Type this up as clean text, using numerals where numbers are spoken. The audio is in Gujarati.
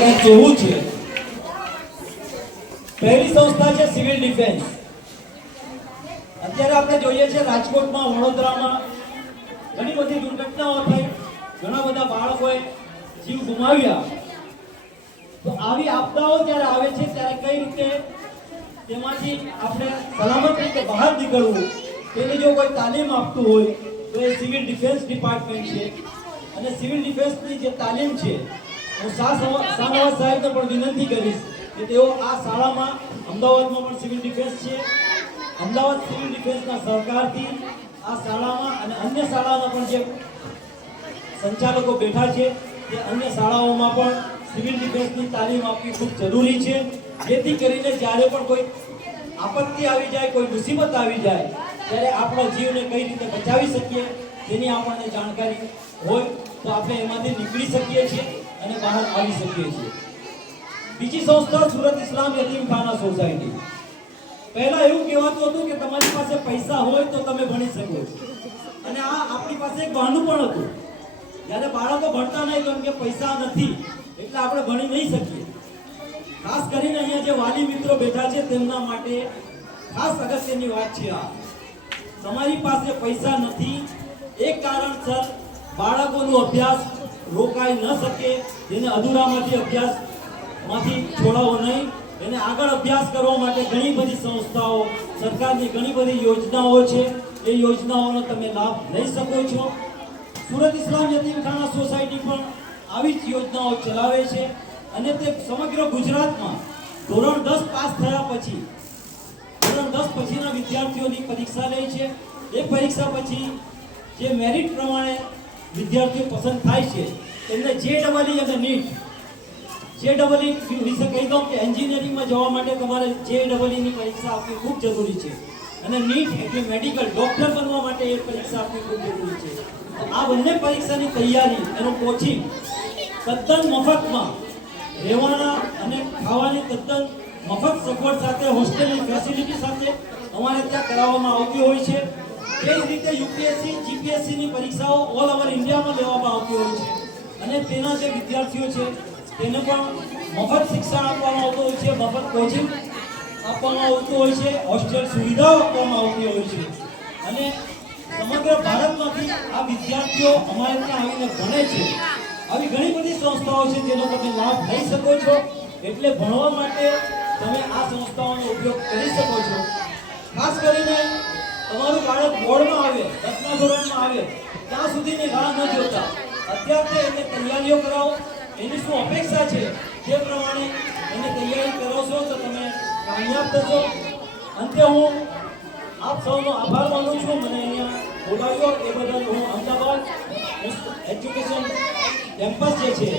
કેવું છે પહેલી સંસ્થા છે સિવિલ ડિફેન્સ. અત્યારે આપણે જોઈએ છે રાજકોટમાં વડોદરામાં ઘણી બધી દુર્ઘટનાઓ થઈ, ઘણા બધા બાળકોએ જીવ ગુમાવ્યા. તો આવી આપદાઓ જ્યારે આવે છે ત્યારે કઈ રીતે તેમાંથી આપણે સલામત રીતે બહાર નીકળવું તેની જો કોઈ તાલીમ આપતું હોય તો એ સિવિલ ડિફેન્સ ડિપાર્ટમેન્ટ છે. અને સિવિલ ડિફેન્સની જે તાલીમ છે હું શાહનવાઝ સાહેબને પણ વિનંતી કરીશ કે તેઓ આ શાળામાં અમદાવાદમાં પણ સિવિલ ડિફેન્સ છે, અમદાવાદ સિવિલ ડિફેન્સના સહકારથી આ શાળામાં અને અન્ય શાળાના પણ જે સંચાલકો બેઠા છે તે અન્ય શાળાઓમાં પણ સિવિલ ડિફેન્સની તાલીમ આપવી ખૂબ જરૂરી છે, જેથી કરીને જ્યારે પણ કોઈ આપત્તિ આવી જાય, કોઈ મુસીબત આવી જાય ત્યારે આપણા જીવને કઈ રીતે બચાવી શકીએ તેની આપણને જાણકારી હોય તો આપણે એમાંથી નીકળી શકીએ છીએ અને બહાર આવી શકીએ છીએ. બીજી સંસ્થા સુરત ઇસ્લામ યતીમખાના સોસાયટી. પહેલા એવું કહેવાતું હતું કે તમારી પાસે પૈસા હોય તો તમે ભણી શકો, અને આ આપણી પાસે એક બહાનું પણ હતું. જ્યારે બાળકો ભણતા નહીં તો એમ કે પૈસા નથી એટલે આપણે ભણી નહીં શકીએ. ખાસ કરીને અહીંયા જે વાલી મિત્રો બેઠા છે તેમના માટે ખાસ અગત્યની વાત છે આ. તમારી પાસે પૈસા નથી, એક કારણસર બાળકોનો અભ્યાસ રોકાઈ ન શકે, તેને અધૂરામાંથી અભ્યાસમાંથી છોડાવો નહીં. એને આગળ અભ્યાસ કરવા માટે ઘણી બધી સંસ્થાઓ, સરકારની ઘણી બધી યોજનાઓ છે, એ યોજનાઓનો તમે લાભ લઈ શકો છો. સુરત ઇસ્લામ યતીમખાના સોસાયટી પણ આવી જ યોજનાઓ ચલાવે છે અને તે સમગ્ર ગુજરાતમાં ધોરણ 10 પાસ થયા પછી, ધોરણ 10 પછીના વિદ્યાર્થીઓની પરીક્ષા લે છે. એ પરીક્ષા પછી જે મેરિટ પ્રમાણે વિદ્યાર્થીઓ પસંદ થાય છે તેમને JEE અને NEET. JEE વિશે કહી દઉં કે એન્જિનિયરિંગમાં જવા માટે તમારે JEE ની પરીક્ષા આપવી ખૂબ જરૂરી છે, અને NEET એટલે મેડિકલ ડોક્ટર બનવા માટે એ પરીક્ષા આપવી ખૂબ જરૂરી છે. આ બંને પરીક્ષાની તૈયારી, એનું કોચિંગ તદ્દન મફતમાં, રહેવાના અને ખાવાની તદ્દન મફત સગવડ સાથે, હોસ્ટેલની ફેસિલિટી સાથે અમારે ત્યાં કરાવવામાં આવતી હોય છે. એ જ રીતે UPSC GPSC ની પરીક્ષાઓ ઓલ ઓવર ઇન્ડિયામાં લેવામાં આવતી હોય છે, અને તેના જે વિદ્યાર્થીઓ છે તેને પણ મફત શિક્ષણ આપવામાં આવતું હોય છે, મફત કોચિંગ આપવામાં આવતું હોય છે, હોસ્ટેલ સુવિધાઓ આપવામાં આવતી હોય છે. અને સમગ્ર ભારતમાંથી આ વિદ્યાર્થીઓ અમારે ત્યાં આવીને ભણે છે. આવી ઘણી બધી સંસ્થાઓ છે જેનો તમે લાભ લઈ શકો છો. એટલે ભણવા માટે તમે આ સંસ્થાઓનો ઉપયોગ કરી શકો છો. ખાસ કરીને તમારું બાળક બોર્ડમાં આવે, 10મા ધોરણમાં આવે ત્યાં સુધીની રાહ ન જોતા અત્યારથી એને તૈયારીઓ કરાવો. એની શું અપેક્ષા છે તે પ્રમાણે એને તૈયારી કરાવશો તો તમે કામયાબ થશો. અંતે હું આપ સૌનો આભાર માનું છું. મને અહીંયા બોલાવ્યો એ બદલ હું અમદાવાદ એજ્યુકેશન કેમ્પસ જે છે